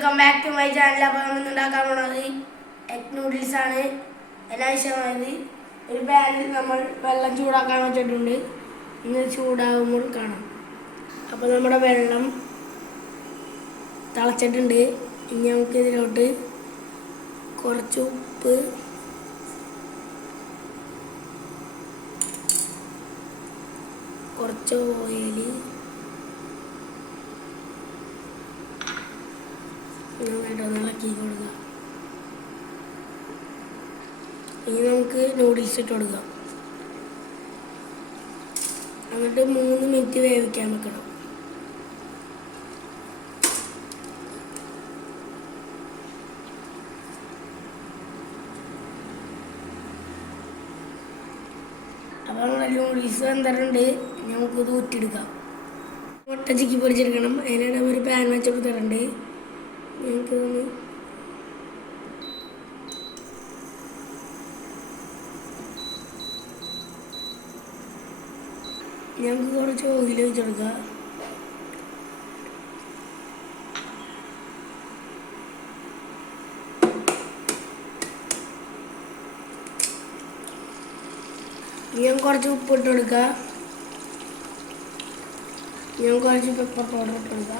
Welcome back to my channel. അപ്പോൾ നമ്മൾ ഉണ്ടാക്കാൻ പോകുന്നത് എഗ് നൂഡിൽസ് ആണ്. അതിനാവശ്യമായത് ഒരു പാനിൽ നമ്മൾ വെള്ളം ചൂടാക്കാൻ വെച്ചിട്ടുണ്ട്. ഇന്ന് ചൂടാകുമ്പോൾ കാണാം. അപ്പോൾ നമ്മുടെ വെള്ളം തിളച്ചിട്ടുണ്ട്. ഇനി നമുക്ക് ഇതിലോട്ട് കുറച്ച് ഉപ്പ്, കുറച്ച് ഓയിൽ, ഇളക്കി കൊടുക്കുക. ഇനി നമുക്ക് നൂഡിൽസ് ഇട്ട് കൊടുക്കാം. എന്നിട്ട് 3 മിനിറ്റ് വേവിക്കാൻ വെക്കണം. അപ്പോൾ നമ്മുടെ നൂഡിൽസ് വെന്തറുണ്ട്. നമുക്കിത് ഊറ്റിയെടുക്കാം. മുട്ട ചിക്കി പൊരിച്ചെടുക്കണം. അതിനിടെ ഒരു പാൻ വെച്ചെടുത്തിട്ടുണ്ട്. ഞങ്ങൾക്ക് കുറച്ച് ഓയിൽ ഒഴിച്ചെടുക്കാം. ഞാൻ കുറച്ച് ഉപ്പിട്ട് കൊടുക്കുക. ഞാൻ കുറച്ച് പെപ്പർ പൗഡർ ഇട്ട് കൊടുക്കുക.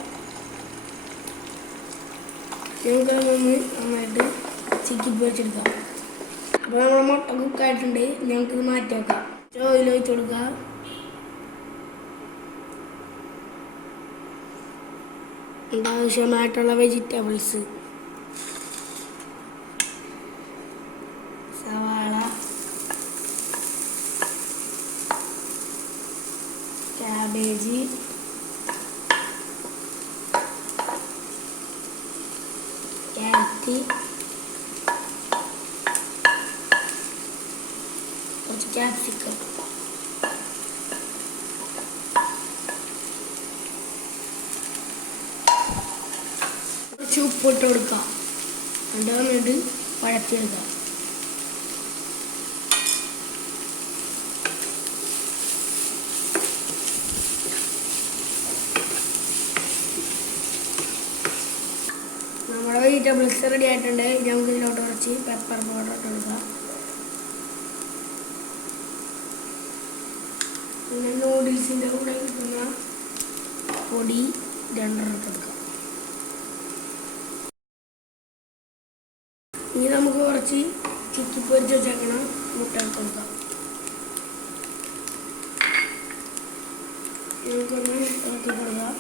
ഞങ്ങൾക്ക് നന്നായിട്ട് ചിക്കി പൊരിച്ചെടുക്കാം. അപ്പോൾ നമ്മൾ മുട്ട കുക്കായിട്ടുണ്ട്. ഞങ്ങൾക്കിത് മാറ്റി വെക്കാം. ഓയിൽ ഒഴിച്ച് കൊടുക്കുക. ആവശ്യമായിട്ടുള്ള വെജിറ്റബിൾസ്, സവാള, ക്യാബേജ്, ക്യാരറ്റ്, കുറച്ച് ക്യാപ്സിക്കം, കുറച്ച് ഉപ്പിട്ട് കൊടുക്കുക. എന്നിട്ട് വഴറ്റിയെടുക്കുക. നമ്മുടെ വെജിറ്റബിൾസ് റെഡി ആയിട്ടുണ്ട്. നമുക്ക് ഇതിലോട്ട് കുറച്ച് പെപ്പർ പൗഡർ ഇട്ട് കൊടുക്കാം. പിന്നെ നൂഡിൽസിൻ്റെ കൂടെ കിട്ടുന്ന പൊടി 2 ഇട്ട് കൊടുക്കാം. ഇനി നമുക്ക് കുറച്ച് ചിക്കി പൊരിച്ച് വെച്ചേക്കണം മുട്ട ഇട്ട് കൊടുക്കാം. നമുക്കൊന്ന് ഇറക്കി കൊടുക്കാം.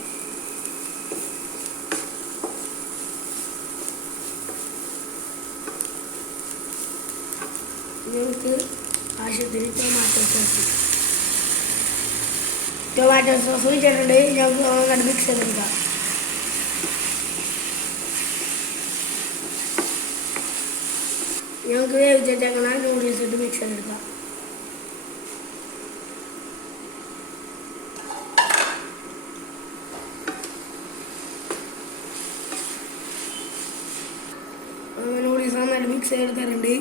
നമുക്ക് ആവശ്യത്തിന് ടൊമാറ്റോ സോസ് ഒഴിച്ചിട്ടുണ്ട്. ഞങ്ങൾക്ക് നന്നായിട്ട് മിക്സ് ചെയ്തെടുക്കാം. ഞങ്ങൾക്ക് വേവിച്ചേക്കണ നൂഡിൽസ് ഇട്ട് മിക്സ് ചെയ്തെടുക്കാം. നൂഡിൽസ് നന്നായിട്ട് മിക്സ് ചെയ്തെടുത്തിട്ടുണ്ട്.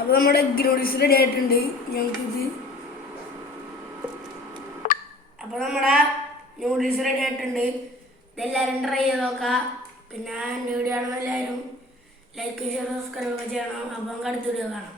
അപ്പോൾ നമ്മുടെ എഗ് നൂഡിൽസ് റെഡി ആയിട്ടുണ്ട്. ഞങ്ങൾക്കിത് അപ്പോൾ നമ്മുടെ നൂഡിൽസ് റെഡി ആയിട്ടുണ്ട്. ഇതെല്ലാവരും ട്രൈ ചെയ്ത് നോക്കാം. പിന്നെ എൻ്റെ വീഡിയോ ആണെന്ന് എല്ലാവരും ലൈക്ക്, ഷെയർ, സബ്സ്ക്രൈബ് ചെയ്യണം. അപ്പോൾ നമുക്ക് അടുത്ത വീഡിയോ കാണാം.